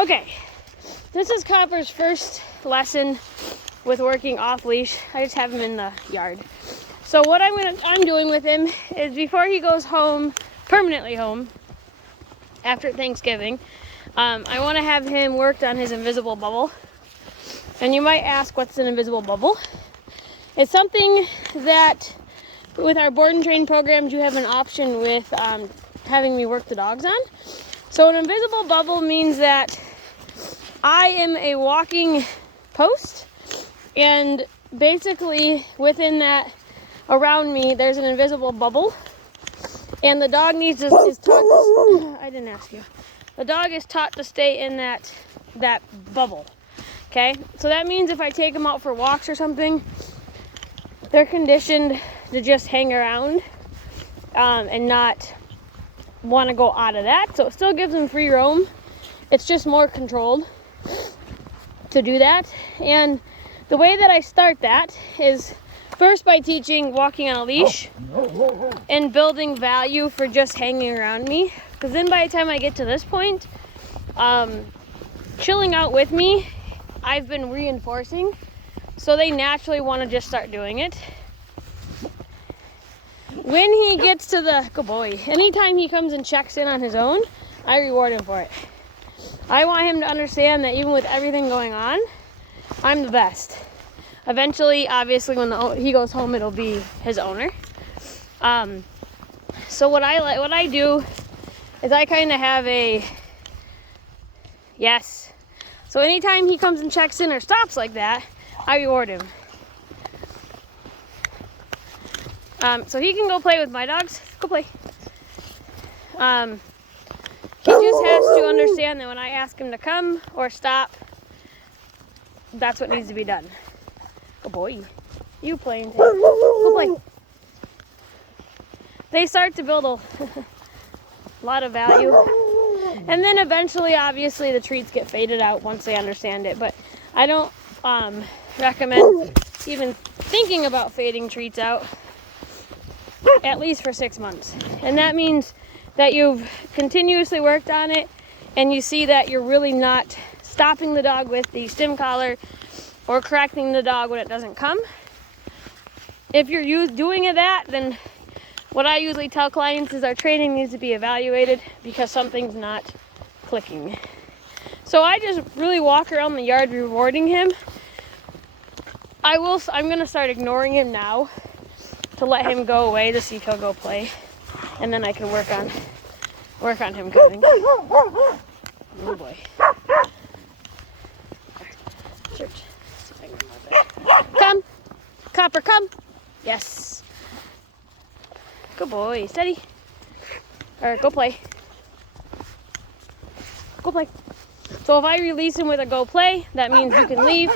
Okay, this is Copper's first lesson with working off leash. I just have him in the yard. So what I'm doing with him is before he goes home, permanently home, after Thanksgiving, I want to have him worked on his invisible bubble. And you might ask, what's an invisible bubble? It's something that with our board and train programs, you have an option with having me work the dogs on. So an invisible bubble means that I am a walking post, and basically within that, around me, there's an invisible bubble, and the dog is taught, I didn't ask you. The dog is taught to stay in that bubble, okay? So that means if I take them out for walks or something, they're conditioned to just hang around and not want to go out of that. So it still gives them free roam. It's just more controlled to do that. And the way that I start that is first by teaching walking on a leash and building value for just hanging around me. Because then by the time I get to this point, chilling out with me, I've been reinforcing. So they naturally want to just start doing it. When he gets to the, good boy, anytime he comes and checks in on his own, I reward him for it. I want him to understand that even with everything going on, I'm the best. Eventually, obviously, when he goes home, it'll be his owner. So what I do is I kind of have a yes. So anytime he comes and checks in or stops like that, I reward him. So he can go play with my dogs. Go play. He just has to understand that when I ask him to come or stop, that's what needs to be done. Good boy. You playing? Go play. They start to build a lot of value. And then eventually, obviously, the treats get faded out once they understand it. But I don't recommend even thinking about fading treats out, at least for 6 months. And that means that you've continuously worked on it and you see that you're really not stopping the dog with the stim collar or correcting the dog when it doesn't come. If you're doing that, then what I usually tell clients is our training needs to be evaluated because something's not clicking. So I just really walk around the yard rewarding him. I'm gonna start ignoring him now to let him go away to see if he'll go play, and then I can work on him coming. Oh boy. Search. Come, Copper, come. Yes. Good boy. Steady. Or go play. Go play. So if I release him with a go play, that means you can leave,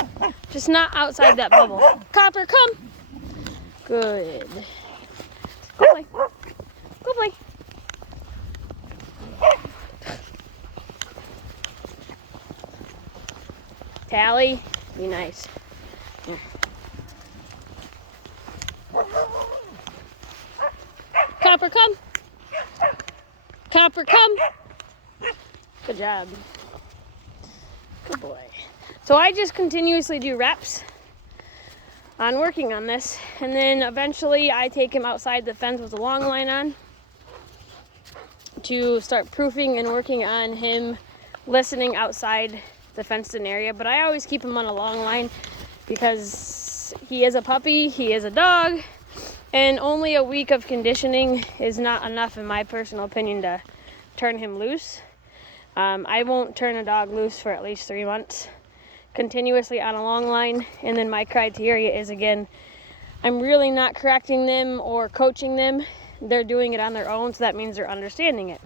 just not outside that bubble. Copper, come. Good. Go play. Go play. Tally, be nice. Here. Copper, come. Copper, come. Good job. Good boy. So I just continuously do reps on working on this, and then eventually I take him outside the fence with a long line on to start proofing and working on him listening outside the fenced-in area. But I always keep him on a long line because he is a puppy, he is a dog, and only a week of conditioning is not enough, in my personal opinion, to turn him loose. I won't turn a dog loose for at least 3 months continuously on a long line. And then my criteria is, again, I'm really not correcting them or coaching them. They're doing it on their own, so that means they're understanding it.